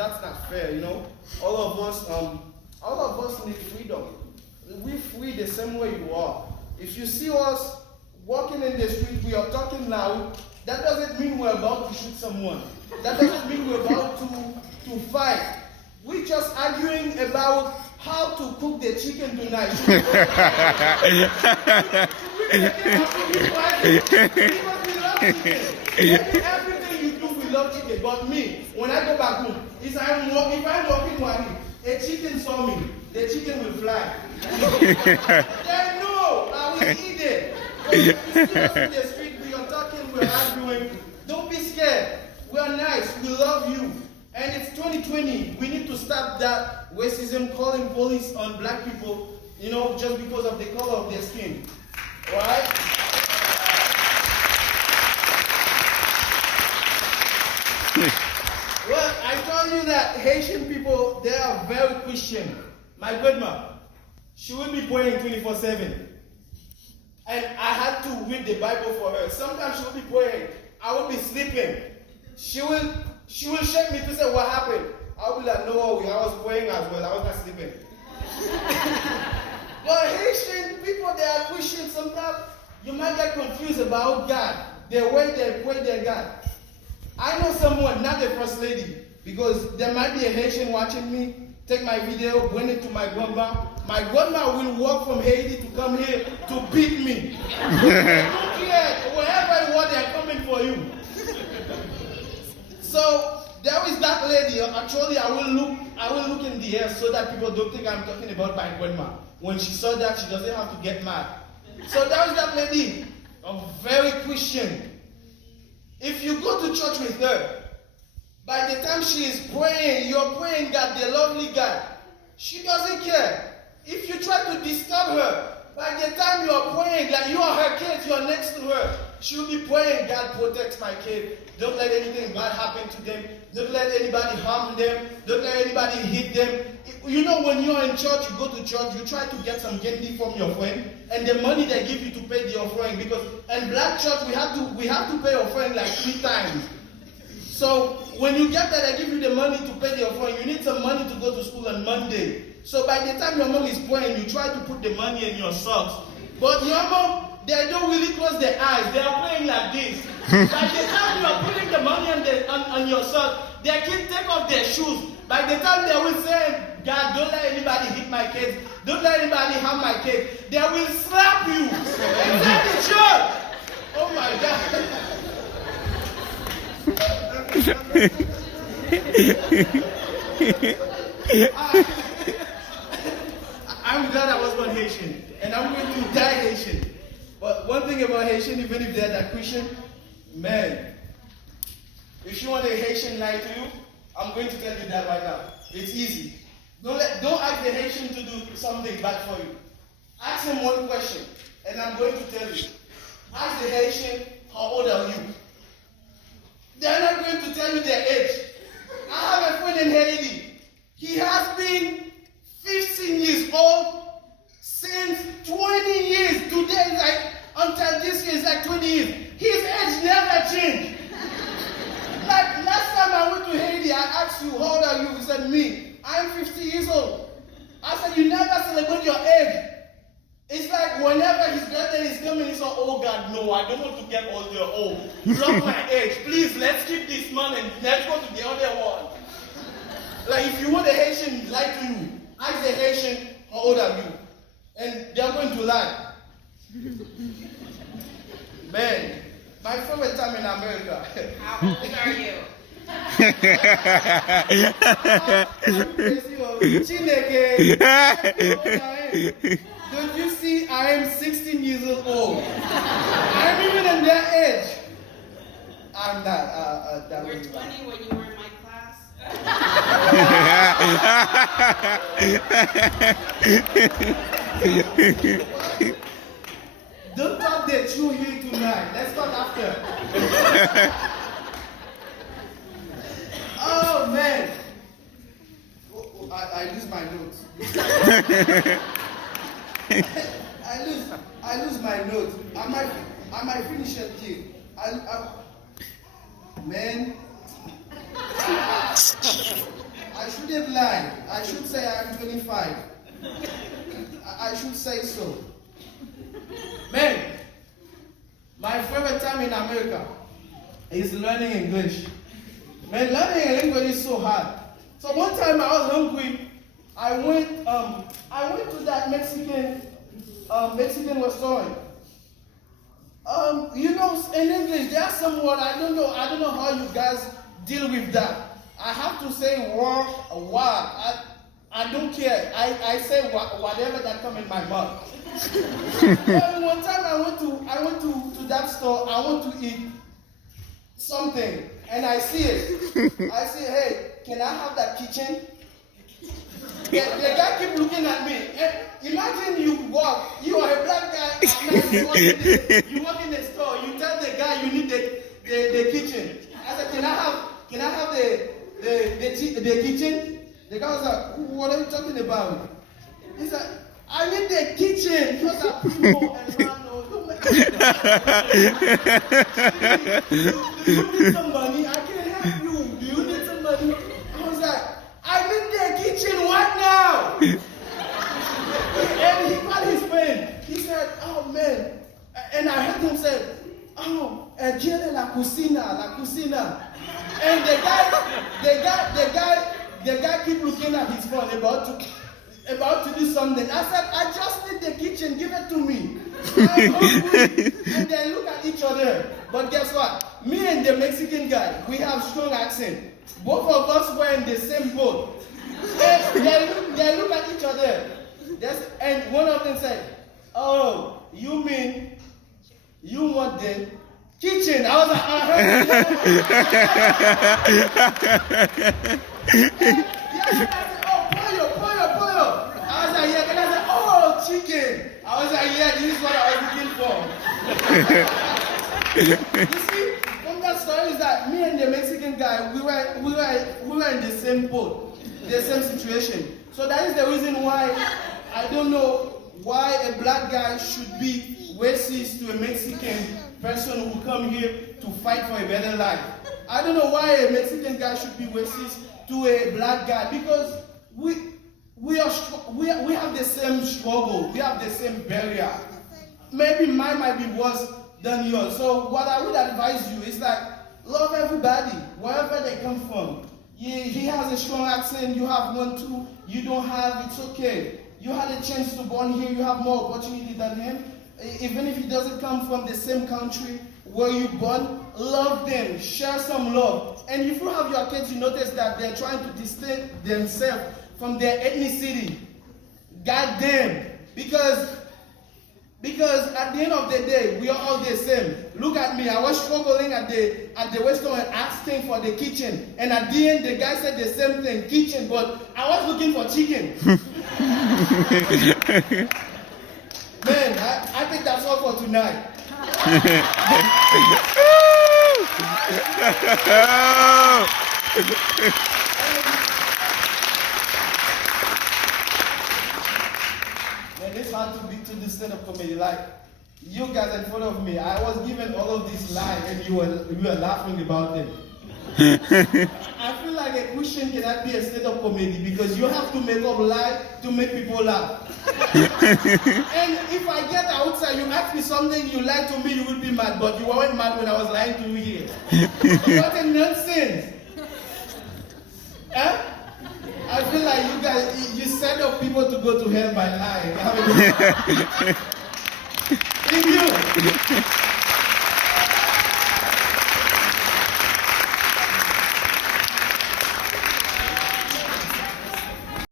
that's not fair, you know. All of us need freedom. We free the same way you are. If you see us walking in the street, we are talking loud. That doesn't mean we're about to shoot someone. That doesn't mean we're about to fight. We're just arguing about how to cook the chicken tonight. Everything you do, we love chicken. But me, when I go back home, if I'm walking one, a chicken saw me, the chicken will fly. Then no, I will eat it. So if you see us in the street, we are talking, we're arguing. Don't be scared. We are nice. We love you. And it's 2020. We need to stop that racism, calling police on black people, you know, just because of the color of their skin. Alright? Well, I told you that Haitian people, they are very Christian. My grandma, she will be praying 24/7. And I had to read the Bible for her. Sometimes she will be praying. I will be sleeping. She will shake me to say, what happened? I will be like, no worry, I was praying as well. I was not sleeping. But Haitian people, they are Christian. Sometimes you might get confused about God, the way they pray their God. I know someone, not the first lady, because there might be a Haitian watching me, take my video, bring it to my grandma. My grandma will walk from Haiti to come here to beat me. Don't care, wherever you are, they are coming for you. So there is that lady. Actually, I will look in the air so that people don't think I'm talking about my grandma. When she saw that, she doesn't have to get mad. So there is that lady, a very Christian. If you go to church with her, by the time she is praying, you're praying God, the lovely God. She doesn't care. If you try to disturb her, by the time you are praying, like you are her kid, you are next to her, she will be praying, God protects my kid. Don't let anything bad happen to them. Don't let anybody harm them. Don't let anybody hit them. You know, when you are in church, you go to church, you try to get some candy from your friend, and the money they give you to pay the offering, because in black church we have to pay offering like 3 times. So when you get that, they give you the money to pay the offering. You need some money to go to school on Monday. So by the time your mom is praying, you try to put the money in your socks. But your mom, they don't really close their eyes. They are playing like this. By the time you are putting the money on your socks, their kids take off their shoes. By the time they will say, God, don't let anybody hit my kids. Don't let anybody harm my kids. They will slap you inside the church. Oh my God. I'm glad I was born Haitian, and I'm going to die Haitian. But one thing about Haitian, even if they're that Christian, man, if you want a Haitian lie to you, I'm going to tell you that right now. It's easy. Don't ask the Haitian to do something bad for you. Ask him one question, and I'm going to tell you. Ask the Haitian, how old are you? They're not going to tell you their age. I have a friend in Haiti. He has been 15 years old since 20 years. Today is like, until this year is like 20 years. His age never changed. Like last time I went to Haiti, I asked you, how old are you? He said, me, I'm 50 years old. I said, you never celebrate your age. It's like whenever his birthday is coming, he said, oh God, no, I don't want to get older. Oh, drop my age. Please, let's keep this money and let's go to the other one. Like if you want a Haitian to lie to you, ask the Haitian, how old are you? And they're going to lie. Man, my favorite time in America. How old are you? Don't you see I am 16 years old? I'm even in that age. I'm not. You were 20 when you were in my class. Don't talk the truth here tonight. Let's talk after. Oh man. I lose my notes. I lose my notes. I might finish it here. Man. shouldn't lie. I should say I'm 25. I should say so. Man, my favorite time in America is learning English. Man, learning English is so hard. So one time I was hungry. I went to that Mexican restaurant. You know, in English, there are some words I don't know how you guys deal with that. I have to say what. I don't care. I say whatever that come in my mouth. One time I went to that store. I want to eat something, and I see it. I say, hey, can I have that kitchen? The guy keep looking at me. Imagine you are a black guy, you walk in the store, you tell the guy you need the kitchen. I said, can I have the kitchen? The guy was like, what are you talking about? He said, I need the kitchen. He was like, Primo and Mano, don't make Do you need some money? I can help you. Do you need some money? I was like, I need the kitchen right now. And he called his friend. He said, oh man. And I heard him say, oh, quiere la cocina. And the guy keep looking at his phone about to do something. I said, I just need the kitchen, give it to me. I'm hungry. And they look at each other. But guess what? Me and the Mexican guy, we have strong accent. Both of us were in the same boat. And they look at each other. And one of them said, oh, you mean you want the kitchen? I was like, I said, oh, pollo. I was like, yeah. And I said, oh, chicken. I was like, yeah, this is what I was looking for. You see, from that story is that me and the Mexican guy, we were in the same boat, the same situation. So that is the reason why I don't know why a black guy should be racist to a Mexican person who come here to fight for a better life. I don't know why a Mexican guy should be racist to a black guy, because we have the same struggle, we have the same barrier. Maybe mine might be worse than yours. So what I would advise you is like, love everybody, wherever they come from. He has a strong accent, you have one too, you don't have, it's okay. You had a chance to born here, you have more opportunity than him. Even if he doesn't come from the same country where you born, love them, share some love. And if you have your kids, you notice that they're trying to distance themselves from their ethnicity. Guide them. Because at the end of the day, we are all the same. Look at me. I was struggling at the restaurant asking for the kitchen. And at the end, the guy said the same thing, kitchen, but I was looking for chicken. Man, I think that's all for tonight. Man, it's hard to do stand-up comedy. Like, you guys in front of me, I was given all of these lines and you were laughing about them. I feel like a Christian cannot be a stand-up comedy because you have to make up lies to make people laugh. And if I get outside, you ask me something you lied to me, you will be mad. But you weren't mad when I was lying to you here. What a nonsense. Huh? I feel like you guys, you set up people to go to hell by lying. Thank you.